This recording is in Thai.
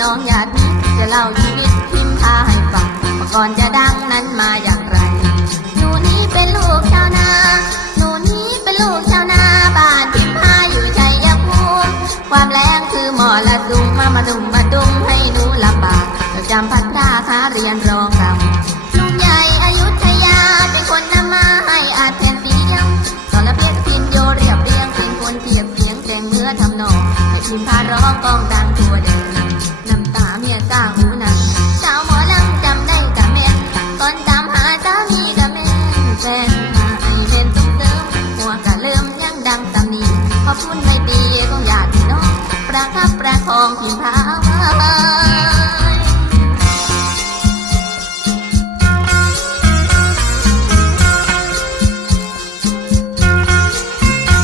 น้องอยากจะเล่าชีวิตพิมพ์พาให้ฟังว่าก่อนจะดังนั้นมาอย่างไร หนูนี้เป็นลูกชาวนา หนูนี้เป็นลูกชาวนาบ้านพิมพาอยู่ชัยภูมิความแรงคือหมอละดุมมามาดุมมาดุมให้หนูลำบากประจำพันธาค้าเรียนรองรำลุงใหญ่อายุทยาเป็นคนนำมาให้อาจแทนเสียงสอนละเพชรพินโยเรียบเรียงเป็นคนเทียบเสียงแต่งเนื้อทำนองให้พิมพาร้องกองดังทั่วแดน ตอนตามหาสามีก็แม่นแฟนมาไอเล่นตุ้มเติมหัวกะเริ่มยังดังตำหนีขอบคุณไม่ตีของญาติพี่น้องประคับประคองพิมพา